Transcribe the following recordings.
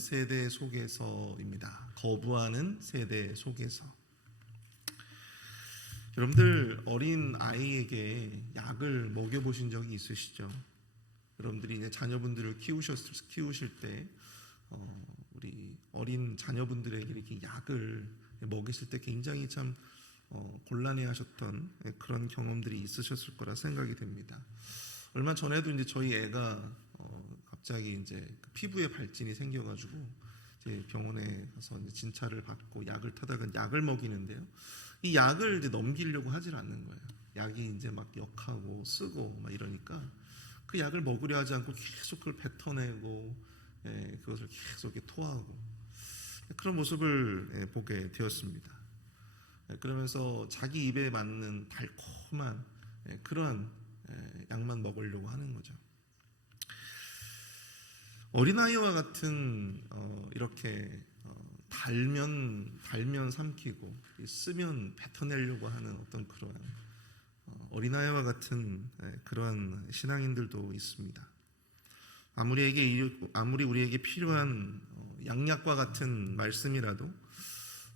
세대 속에서입니다. 거부하는 세대 속에서. 여러분들 어린 아이에게 약을 먹여보신 적이 있으시죠? 여러분들이 이제 자녀분들을 키우실 때 우리 어린 자녀분들에게 이렇게 약을 먹이실 때 굉장히 참 곤란해하셨던 그런 경험들이 있으셨을 거라 생각이 됩니다. 얼마 전에도 이제 저희 애가 갑자기 이제 피부에 발진이 생겨가지고 이제 병원에 가서 이제 진찰을 받고 약을 타다가 약을 먹이는데요. 이 약을 이제 넘기려고 하질 않는 거예요. 약이 이제 막 역하고 쓰고 막 이러니까 그 약을 먹으려 하지 않고 계속 그걸 뱉어내고 그것을 계속 이렇게 토하고 그런 모습을 보게 되었습니다. 그러면서 자기 입에 맞는 달콤한 그런 약만 먹으려고 하는 거죠. 어린아이와 같은 이렇게 달면 삼키고 쓰면 뱉어내려고 하는 어떤 그런 어린아이와 같은 그러한 신앙인들도 있습니다. 아무리 우리에게 필요한 양약과 같은 말씀이라도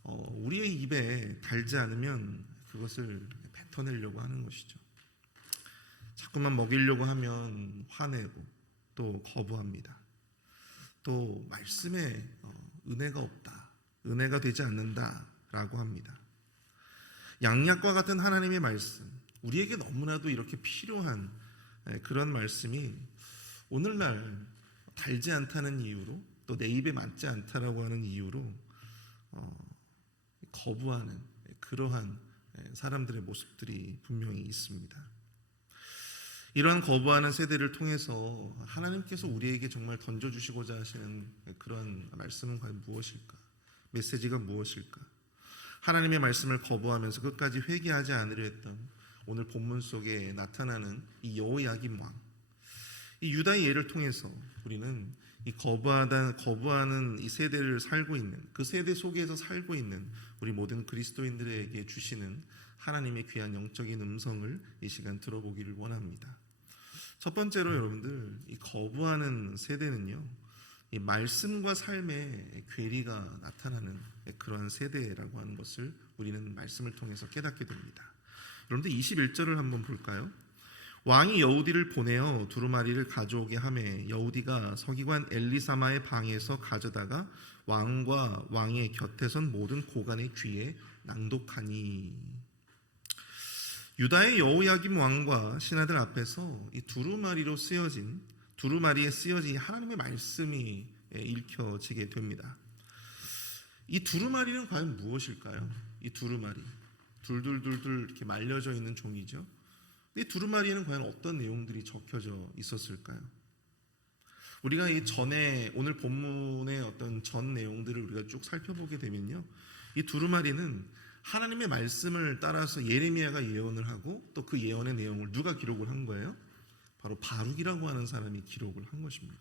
우리의 입에 달지 않으면 그것을 뱉어내려고 하는 것이죠. 자꾸만 먹이려고 하면 화내고 또 거부합니다. 또 말씀에 은혜가 없다, 은혜가 되지 않는다라고 합니다. 양약과 같은 하나님의 말씀, 우리에게 너무나도 이렇게 필요한 그런 말씀이 오늘날 달지 않다는 이유로 또 내 입에 맞지 않다라고 하는 이유로 거부하는 그러한 사람들의 모습들이 분명히 있습니다. 이러한 거부하는 세대를 통해서 하나님께서 우리에게 정말 던져주시고자 하시는 그런 말씀은 과연 무엇일까? 메시지가 무엇일까? 하나님의 말씀을 거부하면서 끝까지 회개하지 않으려 했던 오늘 본문 속에 나타나는 이 여호야김 왕, 이 유다의 예를 통해서 우리는 이 거부하는 이 세대를 살고 있는 그 세대 속에서 살고 있는 우리 모든 그리스도인들에게 주시는 하나님의 귀한 영적인 음성을 이 시간 들어보기를 원합니다. 첫 번째로 여러분들 이 거부하는 세대는요, 이 말씀과 삶의 괴리가 나타나는 그런 세대라고 하는 것을 우리는 말씀을 통해서 깨닫게 됩니다. 여러분들 21절을 한번 볼까요? 왕이 여우디를 보내어 두루마리를 가져오게 하매 여우디가 서기관 엘리사마의 방에서 가져다가 왕과 왕의 곁에 선 모든 고관의 귀에 낭독하니. 유다의 여호야김 왕과 신하들 앞에서 이 두루마리에 쓰여진 하나님의 말씀이 읽혀지게 됩니다. 이 두루마리는 과연 무엇일까요? 이 두루마리, 둘둘둘둘 이렇게 말려져 있는 종이죠. 이 두루마리에는 과연 어떤 내용들이 적혀져 있었을까요? 우리가 이 전에 오늘 본문의 어떤 전 내용들을 우리가 쭉 살펴보게 되면요, 이 두루마리는 하나님의 말씀을 따라서 예레미야가 예언을 하고 또 그 예언의 내용을 누가 기록을 한 거예요? 바로 바룩이라고 하는 사람이 기록을 한 것입니다.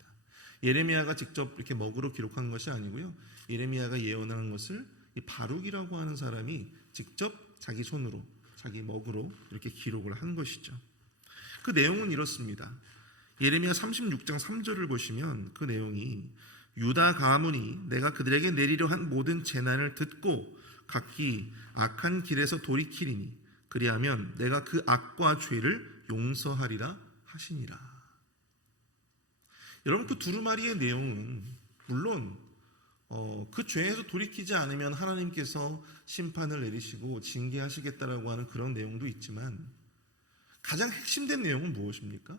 예레미야가 직접 이렇게 먹으로 기록한 것이 아니고요, 예레미야가 예언하는 것을 이 바룩이라고 하는 사람이 직접 자기 손으로 자기 먹으로 이렇게 기록을 한 것이죠. 그 내용은 이렇습니다. 예레미야 36장 3절을 보시면 그 내용이 유다 가문이 내가 그들에게 내리려 한 모든 재난을 듣고 각기 악한 길에서 돌이키리니 그리하면 내가 그 악과 죄를 용서하리라 하시니라. 여러분, 그 두루마리의 내용은 물론 그 죄에서 돌이키지 않으면 하나님께서 심판을 내리시고 징계하시겠다라고 하는 그런 내용도 있지만 가장 핵심된 내용은 무엇입니까?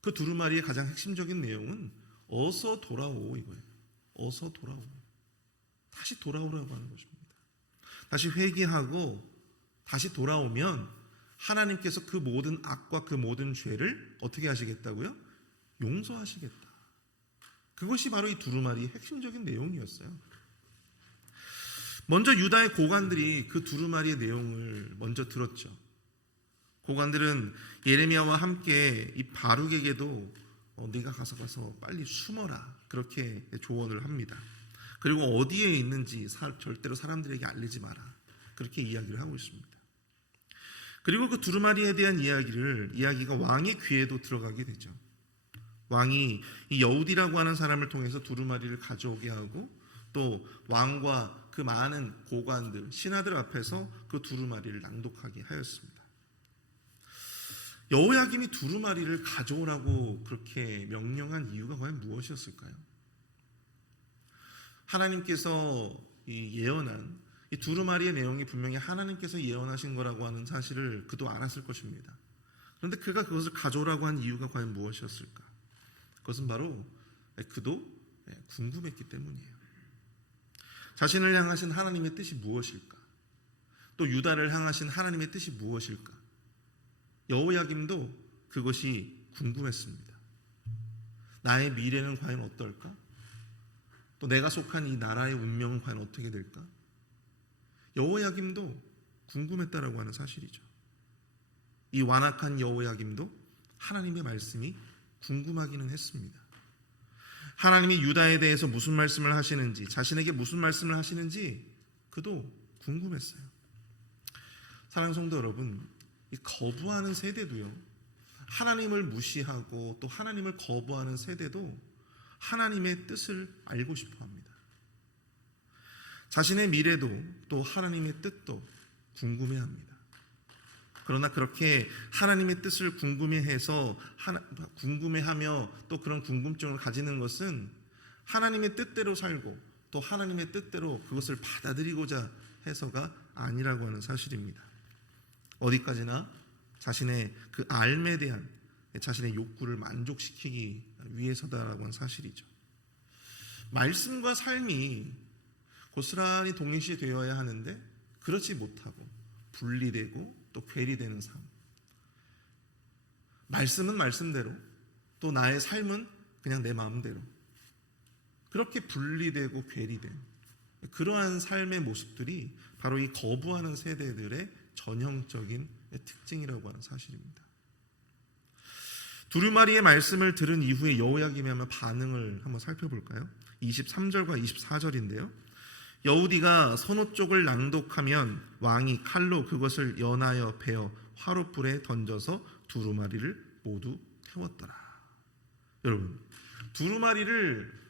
그 두루마리의 가장 핵심적인 내용은 어서 돌아오 이거예요. 어서 돌아오. 다시 돌아오라고 하는 것입니다. 다시 회개하고 다시 돌아오면 하나님께서 그 모든 악과 그 모든 죄를 어떻게 하시겠다고요? 용서하시겠다. 그것이 바로 이 두루마리의 핵심적인 내용이었어요. 먼저 유다의 고관들이 그 두루마리의 내용을 먼저 들었죠. 고관들은 예레미야와 함께 이 바룩에게도 네가 가서 빨리 숨어라 그렇게 조언을 합니다. 그리고 어디에 있는지 절대로 사람들에게 알리지 마라 그렇게 이야기를 하고 있습니다. 그리고 그 두루마리에 대한 이야기가 왕의 귀에도 들어가게 되죠. 왕이 이 여우디라고 하는 사람을 통해서 두루마리를 가져오게 하고 또 왕과 그 많은 고관들, 신하들 앞에서 그 두루마리를 낭독하게 하였습니다. 여호야김이 두루마리를 가져오라고 그렇게 명령한 이유가 과연 무엇이었을까요? 하나님께서 예언한 이 두루마리의 내용이 분명히 하나님께서 예언하신 거라고 하는 사실을 그도 알았을 것입니다. 그런데 그가 그것을 가져오라고 한 이유가 과연 무엇이었을까? 그것은 바로 그도 궁금했기 때문이에요. 자신을 향하신 하나님의 뜻이 무엇일까? 또 유다를 향하신 하나님의 뜻이 무엇일까? 여호야김도 그것이 궁금했습니다. 나의 미래는 과연 어떨까? 또 내가 속한 이 나라의 운명은 과연 어떻게 될까? 여호야김도 궁금했다라고 하는 사실이죠. 이 완악한 여호야김도 하나님의 말씀이 궁금하기는 했습니다. 하나님이 유다에 대해서 무슨 말씀을 하시는지, 자신에게 무슨 말씀을 하시는지 그도 궁금했어요. 사랑하는 성도 여러분, 이 거부하는 세대도요, 하나님을 무시하고 또 하나님을 거부하는 세대도 하나님의 뜻을 알고 싶어 합니다. 자신의 미래도 또 하나님의 뜻도 궁금해합니다. 그러나 그렇게 하나님의 뜻을 궁금해하며 또 그런 궁금증을 가지는 것은 하나님의 뜻대로 살고 또 하나님의 뜻대로 그것을 받아들이고자 해서가 아니라고 하는 사실입니다. 어디까지나 자신의 그 알에 대한 자신의 욕구를 만족시키기 위해서다라고 하는 사실이죠. 말씀과 삶이 고스란히 동일시되어야 하는데 그렇지 못하고 분리되고 또 괴리되는 삶. 말씀은 말씀대로 또 나의 삶은 그냥 내 마음대로 그렇게 분리되고 괴리된 그러한 삶의 모습들이 바로 이 거부하는 세대들의 전형적인 특징이라고 하는 사실입니다. 두루마리의 말씀을 들은 이후에 여호야김의 반응을 한번 살펴볼까요? 23절과 24절인데요. 여우디가 선호 쪽을 낭독하면 왕이 칼로 그것을 연하여 베어 화롯불에 던져서 두루마리를 모두 태웠더라. 여러분, 두루마리를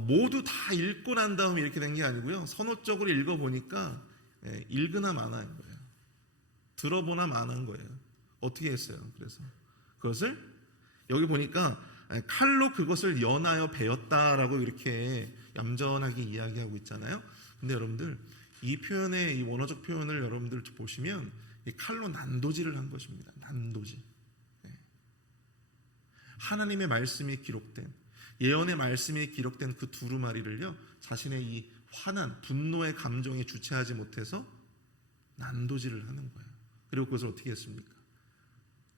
모두 다 읽고 난 다음에 이렇게 된 게 아니고요. 선호 쪽을 읽어보니까 읽으나 마나인 거예요. 들어보나 마나인 거예요. 어떻게 했어요? 그래서 그것을 여기 보니까 칼로 그것을 연하여 베었다라고 이렇게 얌전하게 이야기하고 있잖아요. 근데 여러분들 이 표현의 이 원어적 표현을 여러분들 보시면 이 칼로 난도질을 한 것입니다. 난도질. 하나님의 말씀이 기록된 예언의 말씀이 기록된 그 두루마리를요 자신의 이 화난 분노의 감정에 주체하지 못해서 난도질을 하는 거예요. 그리고 그것을 어떻게 했습니까?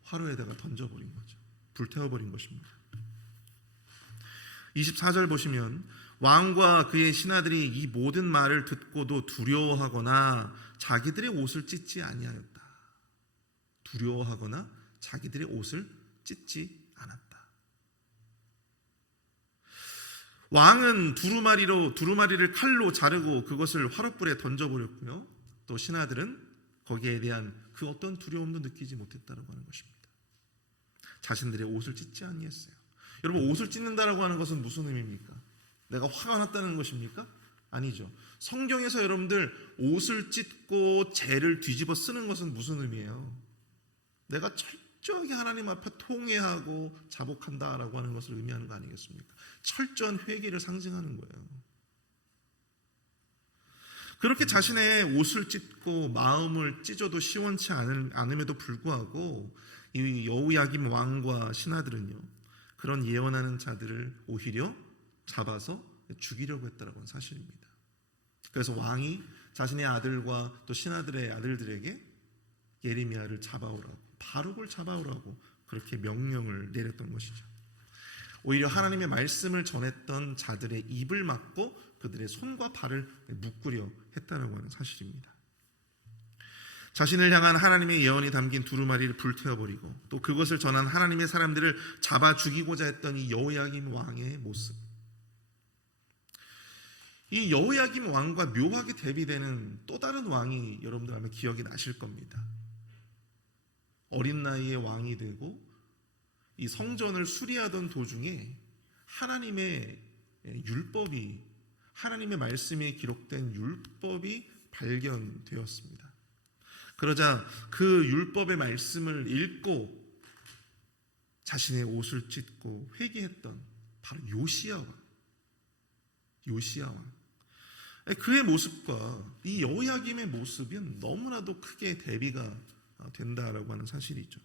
화로에다가 던져버린 거죠. 불태워버린 것입니다. 24절 보시면 왕과 그의 신하들이 이 모든 말을 듣고도 두려워하거나 자기들의 옷을 찢지 아니하였다. 두려워하거나 자기들의 옷을 찢지 않았다. 왕은 두루마리를 칼로 자르고 그것을 화롯불에 던져버렸고요. 또 신하들은 거기에 대한 그 어떤 두려움도 느끼지 못했다고 하는 것입니다. 자신들의 옷을 찢지 아니했어요. 여러분, 옷을 찢는다라고 하는 것은 무슨 의미입니까? 내가 화가 났다는 것입니까? 아니죠. 성경에서 여러분들 옷을 찢고 재를 뒤집어 쓰는 것은 무슨 의미예요? 내가 철저하게 하나님 앞에 통회하고 자복한다라고 하는 것을 의미하는 거 아니겠습니까? 철저한 회개를 상징하는 거예요. 그렇게 자신의 옷을 찢고 마음을 찢어도 시원치 않음에도 불구하고 이 여호야김 왕과 신하들은요 그런 예언하는 자들을 오히려 잡아서 죽이려고 했다는 사실입니다. 그래서 왕이 자신의 아들과 또 신하들의 아들들에게 예레미야를 잡아오라고, 바룩을 잡아오라고 그렇게 명령을 내렸던 것이죠. 오히려 하나님의 말씀을 전했던 자들의 입을 막고 그들의 손과 발을 묶으려 했다고 하는 사실입니다. 자신을 향한 하나님의 예언이 담긴 두루마리를 불태워버리고 또 그것을 전한 하나님의 사람들을 잡아 죽이고자 했던 이 여호야김 왕의 모습, 이 여호야김 왕과 묘하게 대비되는 또 다른 왕이 여러분들 아마 기억이 나실 겁니다. 어린 나이에 왕이 되고 이 성전을 수리하던 도중에 하나님의 율법이, 하나님의 말씀에 기록된 율법이 발견되었습니다. 그러자 그 율법의 말씀을 읽고 자신의 옷을 찢고 회개했던 바로 요시야 왕. 그의 모습과 이 여호야김의 모습은 너무나도 크게 대비가 된다라고 하는 사실이죠.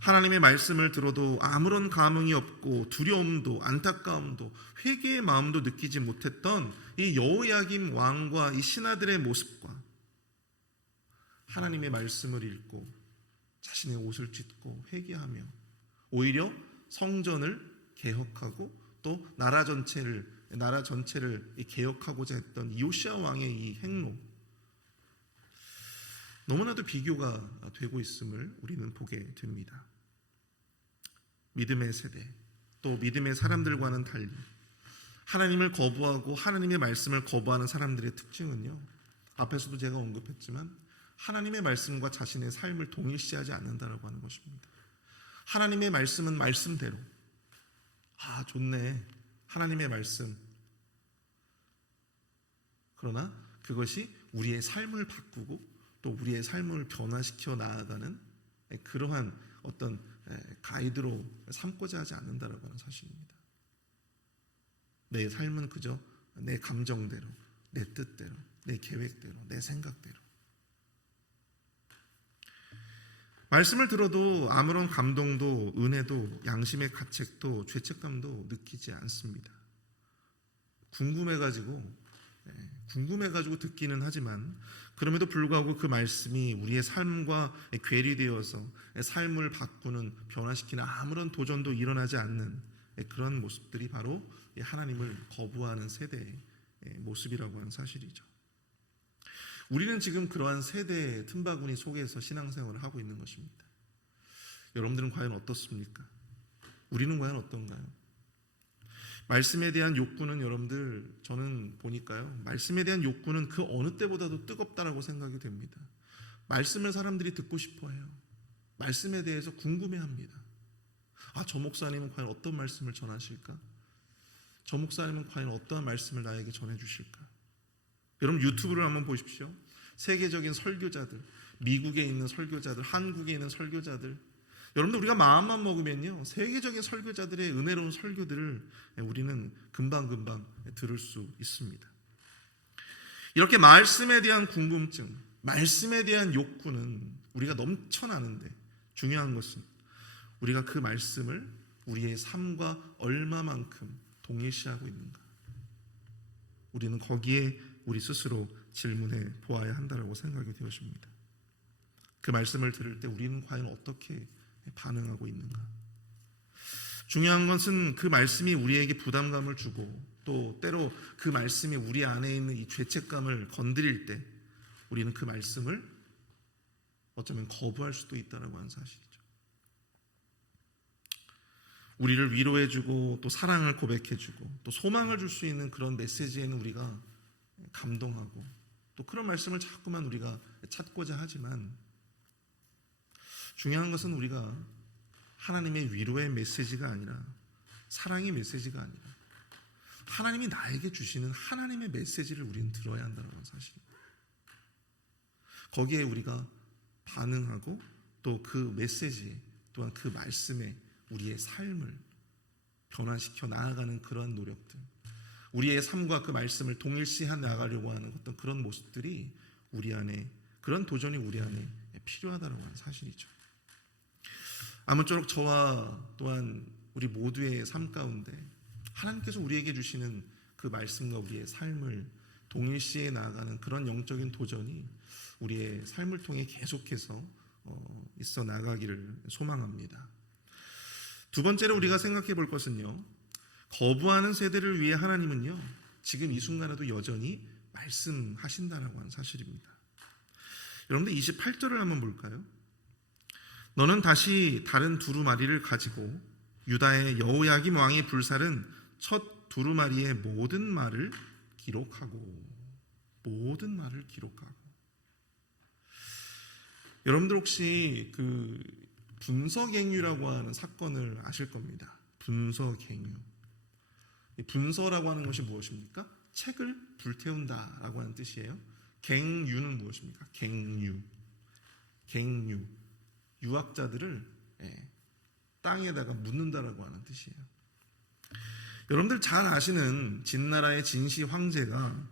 하나님의 말씀을 들어도 아무런 감흥이 없고 두려움도 안타까움도 회개의 마음도 느끼지 못했던 이 여호야김 왕과 이 신하들의 모습과 하나님의 말씀을 읽고 자신의 옷을 찢고 회개하며 오히려 성전을 개혁하고 또 나라 전체를 개혁하고자 했던 이 요시야 왕의 이 행로, 너무나도 비교가 되고 있음을 우리는 보게 됩니다. 믿음의 세대, 또 믿음의 사람들과는 달리 하나님을 거부하고 하나님의 말씀을 거부하는 사람들의 특징은요, 앞에서도 제가 언급했지만 하나님의 말씀과 자신의 삶을 동일시하지 않는다라고 하는 것입니다. 하나님의 말씀은 말씀대로, 좋네, 하나님의 말씀. 그러나 그것이 우리의 삶을 바꾸고 또 우리의 삶을 변화시켜 나아가는 그러한 어떤 가이드로 삼고자 하지 않는다라고 하는 사실입니다. 내 삶은 그저 내 감정대로, 내 뜻대로, 내 계획대로, 내 생각대로. 말씀을 들어도 아무런 감동도 은혜도 양심의 가책도 죄책감도 느끼지 않습니다. 궁금해가지고 듣기는 하지만 그럼에도 불구하고 그 말씀이 우리의 삶과 괴리되어서 삶을 바꾸는, 변화시키는 아무런 도전도 일어나지 않는 그런 모습들이 바로 하나님을 거부하는 세대의 모습이라고 하는 사실이죠. 우리는 지금 그러한 세대의 틈바구니 속에서 신앙생활을 하고 있는 것입니다. 여러분들은 과연 어떻습니까? 우리는 과연 어떤가요? 말씀에 대한 욕구는 여러분들, 저는 보니까요, 말씀에 대한 욕구는 그 어느 때보다도 뜨겁다라고 생각이 됩니다. 말씀을 사람들이 듣고 싶어해요. 말씀에 대해서 궁금해합니다. 저 목사님은 과연 어떤 말씀을 전하실까? 저 목사님은 과연 어떠한 말씀을 나에게 전해주실까? 여러분 유튜브를 한번 보십시오. 세계적인 설교자들, 미국에 있는 설교자들, 한국에 있는 설교자들, 여러분들 우리가 마음만 먹으면요, 세계적인 설교자들의 은혜로운 설교들을 우리는 금방금방 들을 수 있습니다. 이렇게 말씀에 대한 궁금증, 말씀에 대한 욕구는 우리가 넘쳐나는데 중요한 것은 우리가 그 말씀을 우리의 삶과 얼마만큼 동일시하고 있는가. 우리는 거기에 우리 스스로 질문해 보아야 한다고 생각이 되어집니다. 그 말씀을 들을 때 우리는 과연 어떻게 반응하고 있는가. 중요한 것은 그 말씀이 우리에게 부담감을 주고 또 때로 그 말씀이 우리 안에 있는 이 죄책감을 건드릴 때 우리는 그 말씀을 어쩌면 거부할 수도 있다고 하는 사실이죠. 우리를 위로해주고 또 사랑을 고백해주고 또 소망을 줄 수 있는 그런 메시지에는 우리가 감동하고 또 그런 말씀을 자꾸만 우리가 찾고자 하지만, 중요한 것은 우리가 하나님의 위로의 메시지가 아니라, 사랑의 메시지가 아니라 하나님이 나에게 주시는 하나님의 메시지를 우리는 들어야 한다는 사실입니다. 거기에 우리가 반응하고 또 그 메시지 또한 그 말씀에 우리의 삶을 변화시켜 나아가는 그러한 노력들, 우리의 삶과 그 말씀을 동일시해 나가려고 하는 어떤 그런 모습들이 우리 안에, 그런 도전이 우리 안에 필요하다는 사실이죠. 아무쪼록 저와 또한 우리 모두의 삶 가운데 하나님께서 우리에게 주시는 그 말씀과 우리의 삶을 동일시해 나아가는 그런 영적인 도전이 우리의 삶을 통해 계속해서 있어 나가기를 소망합니다. 두 번째로 우리가 생각해 볼 것은요, 거부하는 세대를 위해 하나님은요 지금 이 순간에도 여전히 말씀하신다라고 하는 사실입니다. 여러분들 28절을 한번 볼까요? 너는 다시 다른 두루마리를 가지고 유다의 여호야김 왕이 불살은 첫 두루마리의 모든 말을 기록하고. 여러분들 혹시 분서갱유라고 하는 사건을 아실 겁니다. 분서갱유. 이 분서라고 하는 것이 무엇입니까? 책을 불태운다라고 하는 뜻이에요. 갱유는 무엇입니까? 갱유. 유학자들을 땅에다가 묻는다라고 하는 뜻이에요. 여러분들 잘 아시는 진나라의 진시 황제가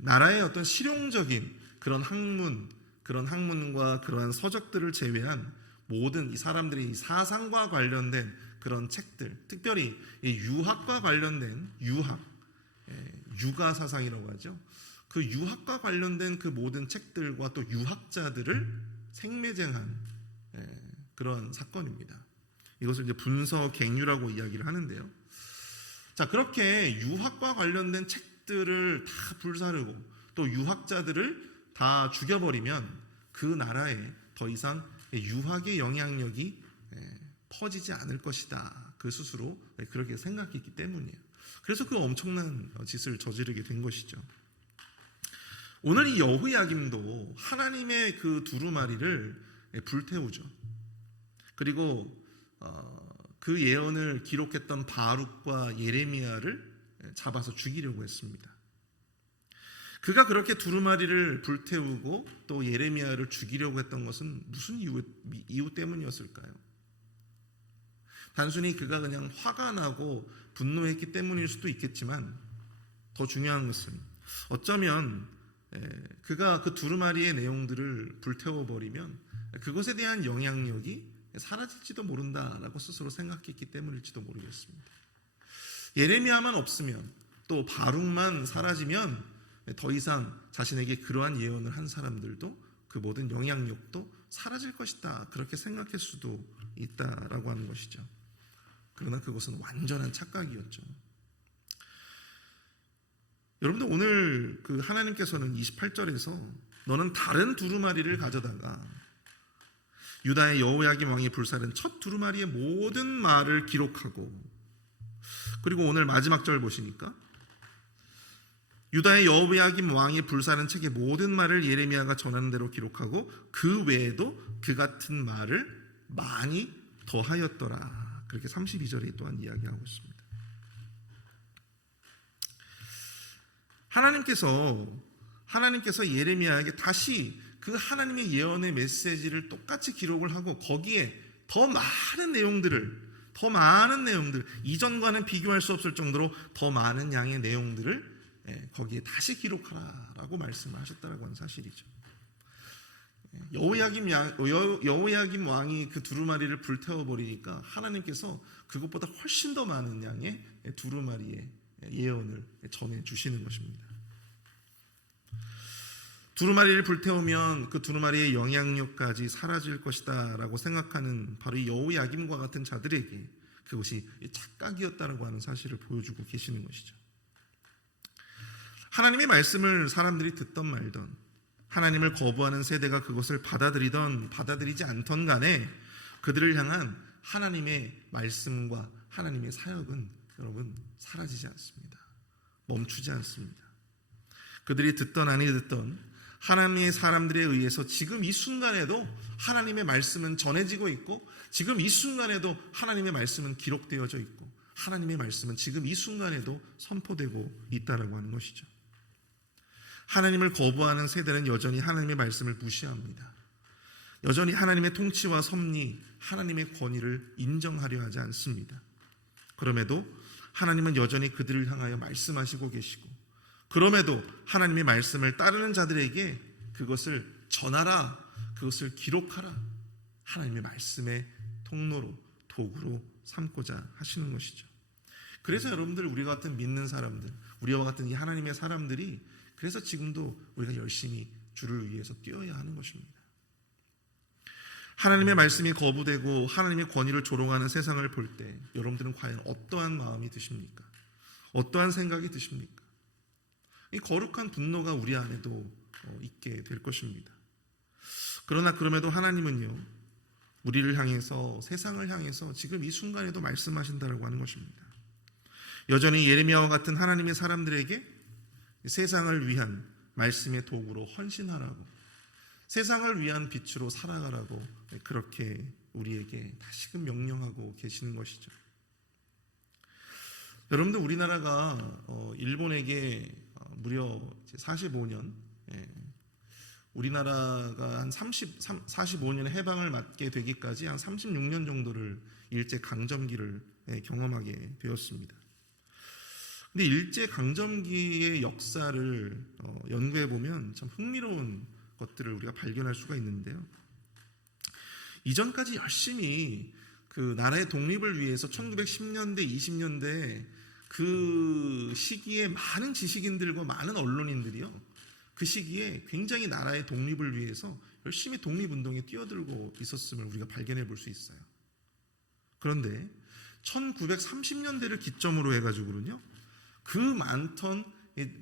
나라의 어떤 실용적인 그런 학문과 그러한 서적들을 제외한 모든 이 사람들이 사상과 관련된 그런 책들, 특별히 이 유학과 관련된 유가 사상이라고 하죠. 그 유학과 관련된 그 모든 책들과 또 유학자들을 생매쟁한 그런 사건입니다. 이것을 이제 분서갱유라고 이야기를 하는데요. 자, 그렇게 유학과 관련된 책들을 다 불사르고 또 유학자들을 다 죽여버리면 그 나라에 더 이상 유학의 영향력이 퍼지지 않을 것이다. 그 스스로 그렇게 생각했기 때문이에요. 그래서 그 엄청난 짓을 저지르게 된 것이죠. 오늘 이 여호야김도 하나님의 그 두루마리를 불태우죠. 그리고 그 예언을 기록했던 바룩과 예레미야를 잡아서 죽이려고 했습니다. 그가 그렇게 두루마리를 불태우고 또 예레미야를 죽이려고 했던 것은 무슨 이유 때문이었을까요? 단순히 그가 그냥 화가 나고 분노했기 때문일 수도 있겠지만 더 중요한 것은 어쩌면 그가 그 두루마리의 내용들을 불태워버리면 그것에 대한 영향력이 사라질지도 모른다라고 스스로 생각했기 때문일지도 모르겠습니다. 예레미야만 없으면 또 바룩만 사라지면 더 이상 자신에게 그러한 예언을 한 사람들도 그 모든 영향력도 사라질 것이다, 그렇게 생각할 수도 있다라고 하는 것이죠. 그러나 그것은 완전한 착각이었죠. 여러분들 오늘 그 하나님께서는 28절에서 너는 다른 두루마리를 가져다가 유다의 여호야김 왕이 불사른 첫 두루마리의 모든 말을 기록하고, 그리고 오늘 마지막 절 보시니까 유다의 여호야김 왕이 불사른 책의 모든 말을 예레미야가 전하는 대로 기록하고 그 외에도 그 같은 말을 많이 더하였더라. 그렇게 32절에 또한 이야기하고 있습니다. 하나님께서 예레미야에게 다시 그 하나님의 예언의 메시지를 똑같이 기록을 하고 거기에 더 많은 내용들, 이전과는 비교할 수 없을 정도로 더 많은 양의 내용들을 거기에 다시 기록하라라고 말씀을 하셨다라고 하는 사실이죠. 여호야김 왕이 그 두루마리를 불태워버리니까 하나님께서 그것보다 훨씬 더 많은 양의 두루마리의 예언을 전해주시는 것입니다. 두루마리를 불태우면 그 두루마리의 영향력까지 사라질 것이다 라고 생각하는 바로 이 여호야김과 같은 자들에게 그것이 착각이었다라고 하는 사실을 보여주고 계시는 것이죠. 하나님의 말씀을 사람들이 듣던 말던, 하나님을 거부하는 세대가 그것을 받아들이던 받아들이지 않던 간에 그들을 향한 하나님의 말씀과 하나님의 사역은 여러분 사라지지 않습니다. 멈추지 않습니다. 그들이 듣던 아니 듣던 하나님의 사람들에 의해서 지금 이 순간에도 하나님의 말씀은 전해지고 있고, 지금 이 순간에도 하나님의 말씀은 기록되어져 있고, 하나님의 말씀은 지금 이 순간에도 선포되고 있다라고 하는 것이죠. 하나님을 거부하는 세대는 여전히 하나님의 말씀을 무시합니다. 여전히 하나님의 통치와 섭리, 하나님의 권위를 인정하려 하지 않습니다. 그럼에도 하나님은 여전히 그들을 향하여 말씀하시고 계시고, 그럼에도 하나님의 말씀을 따르는 자들에게 그것을 전하라, 그것을 기록하라, 하나님의 말씀의 통로로, 도구로 삼고자 하시는 것이죠. 그래서 여러분들, 우리와 같은 믿는 사람들, 우리와 같은 이 하나님의 사람들이 그래서 지금도 우리가 열심히 주를 위해서 뛰어야 하는 것입니다. 하나님의 말씀이 거부되고 하나님의 권위를 조롱하는 세상을 볼 때 여러분들은 과연 어떠한 마음이 드십니까? 어떠한 생각이 드십니까? 이 거룩한 분노가 우리 안에도 있게 될 것입니다. 그러나 그럼에도 하나님은요, 우리를 향해서, 세상을 향해서 지금 이 순간에도 말씀하신다고 하는 것입니다. 여전히 예레미야와 같은 하나님의 사람들에게 세상을 위한 말씀의 도구로 헌신하라고, 세상을 위한 빛으로 살아가라고 그렇게 우리에게 다시금 명령하고 계시는 것이죠. 여러분들 우리나라가 일본에게 무려 45년, 우리나라가 한 45년 해방을 맞게 되기까지 한 36년 정도를 일제 강점기를 경험하게 되었습니다. 근데 일제 강점기의 역사를 연구해 보면 참 흥미로운 것들을 우리가 발견할 수가 있는데요. 이전까지 열심히 그 나라의 독립을 위해서 1910년대, 20년대 그 시기에 많은 지식인들과 많은 언론인들이요, 그 시기에 굉장히 나라의 독립을 위해서 열심히 독립운동에 뛰어들고 있었음을 우리가 발견해 볼 수 있어요. 그런데 1930년대를 기점으로 해가지고는요, 그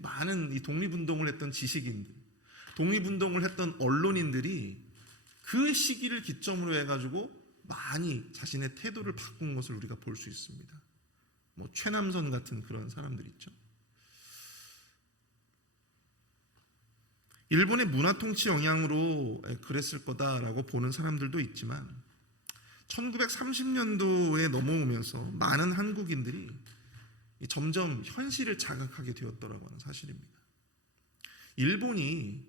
많은 이 독립운동을 했던 지식인들, 독립운동을 했던 언론인들이 그 시기를 기점으로 해가지고 많이 자신의 태도를 바꾼 것을 우리가 볼 수 있습니다. 뭐 최남선 같은 그런 사람들 있죠. 일본의 문화 통치 영향으로 그랬을 거다라고 보는 사람들도 있지만 1930년도에 넘어오면서 많은 한국인들이 점점 현실을 자각하게 되었더라고 하는 사실입니다. 일본이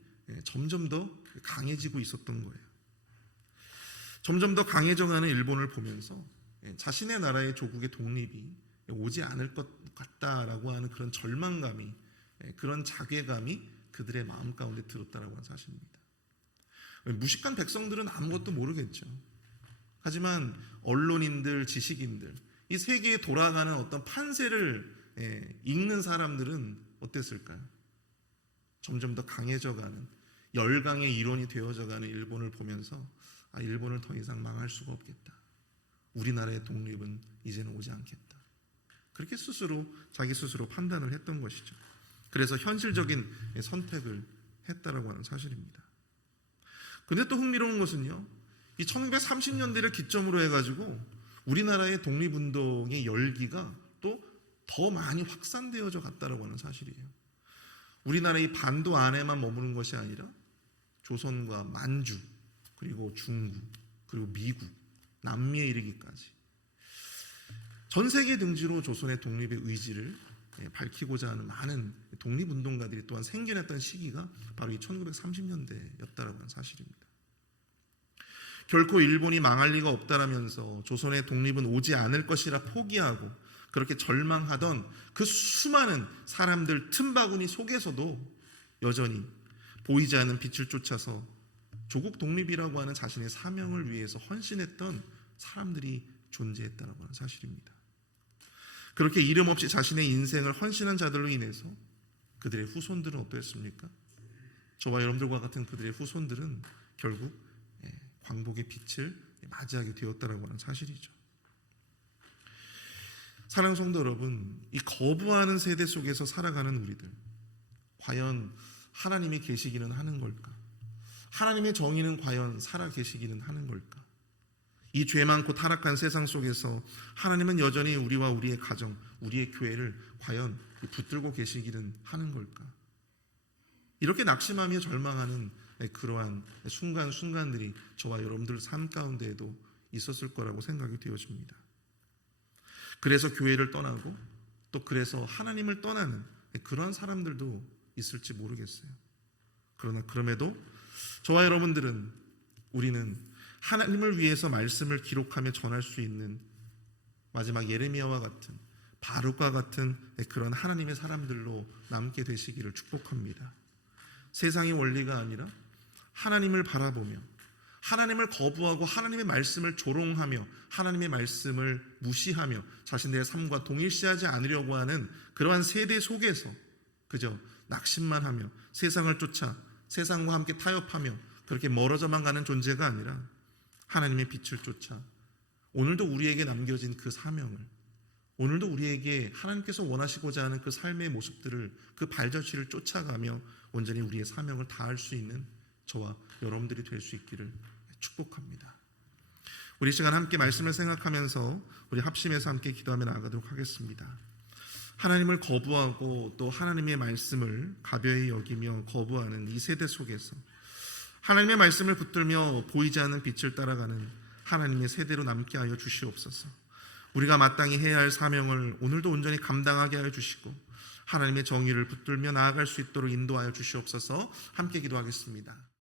점점 더 강해지고 있었던 거예요. 점점 더 강해져가는 일본을 보면서 자신의 나라의 조국의 독립이 오지 않을 것 같다라고 하는 그런 절망감이, 그런 자괴감이 그들의 마음 가운데 들었다라고 하는 사실입니다. 무식한 백성들은 아무것도 모르겠죠. 하지만 언론인들, 지식인들, 이 세계에 돌아가는 어떤 판세를 읽는 사람들은 어땠을까요? 점점 더 강해져가는, 열강의 일원이 되어져가는 일본을 보면서 일본을 더 이상 망할 수가 없겠다. 우리나라의 독립은 이제는 오지 않겠다. 그렇게 자기 스스로 판단을 했던 것이죠. 그래서 현실적인 선택을 했다라고 하는 사실입니다. 근데 또 흥미로운 것은요, 이 1930년대를 기점으로 해가지고 우리나라의 독립운동의 열기가 또 더 많이 확산되어져 갔다라고 하는 사실이에요. 우리나라 이 반도 안에만 머무는 것이 아니라 조선과 만주, 그리고 중국, 그리고 미국, 남미에 이르기까지 전 세계 등지로 조선의 독립의 의지를 밝히고자 하는 많은 독립운동가들이 또한 생겨났던 시기가 바로 이 1930년대였다라고 하는 사실입니다. 결코 일본이 망할 리가 없다라면서 조선의 독립은 오지 않을 것이라 포기하고 그렇게 절망하던 그 수많은 사람들 틈바구니 속에서도 여전히 보이지 않는 빛을 쫓아서 조국 독립이라고 하는 자신의 사명을 위해서 헌신했던 사람들이 존재했다라고 하는 사실입니다. 그렇게 이름 없이 자신의 인생을 헌신한 자들로 인해서 그들의 후손들은 어떠했습니까? 저와 여러분들과 같은 그들의 후손들은 결국 광복의 빛을 맞이하게 되었다라고 하는 사실이죠. 사랑하는 성도 여러분, 이 거부하는 세대 속에서 살아가는 우리들, 과연 하나님이 계시기는 하는 걸까? 하나님의 정의는 과연 살아 계시기는 하는 걸까? 이 죄 많고 타락한 세상 속에서 하나님은 여전히 우리와 우리의 가정, 우리의 교회를 과연 붙들고 계시기는 하는 걸까? 이렇게 낙심하며 절망하는 그러한 순간순간들이 저와 여러분들 삶 가운데에도 있었을 거라고 생각이 되어집니다. 그래서 교회를 떠나고 또 그래서 하나님을 떠나는 그런 사람들도 있을지 모르겠어요. 그러나 그럼에도 저와 여러분들은, 우리는 하나님을 위해서 말씀을 기록하며 전할 수 있는 마지막 예레미야와 같은, 바룩과 같은 그런 하나님의 사람들로 남게 되시기를 축복합니다. 세상의 원리가 아니라 하나님을 바라보며 하나님을 거부하고 하나님의 말씀을 조롱하며 하나님의 말씀을 무시하며 자신들의 삶과 동일시하지 않으려고 하는 그러한 세대 속에서 그저 낙심만 하며 세상을 쫓아 세상과 함께 타협하며 그렇게 멀어져만 가는 존재가 아니라 하나님의 빛을 쫓아 오늘도 우리에게 남겨진 그 사명을, 오늘도 우리에게 하나님께서 원하시고자 하는 그 삶의 모습들을, 그 발자취를 쫓아가며 온전히 우리의 사명을 다할 수 있는 저와 여러분들이 될 수 있기를 축복합니다. 우리 시간 함께 말씀을 생각하면서 우리 합심해서 함께 기도하며 나아가도록 하겠습니다. 하나님을 거부하고 또 하나님의 말씀을 가벼이 여기며 거부하는 이 세대 속에서 하나님의 말씀을 붙들며 보이지 않는 빛을 따라가는 하나님의 세대로 남게 하여 주시옵소서. 우리가 마땅히 해야 할 사명을 오늘도 온전히 감당하게 하여 주시고 하나님의 정의를 붙들며 나아갈 수 있도록 인도하여 주시옵소서. 함께 기도하겠습니다.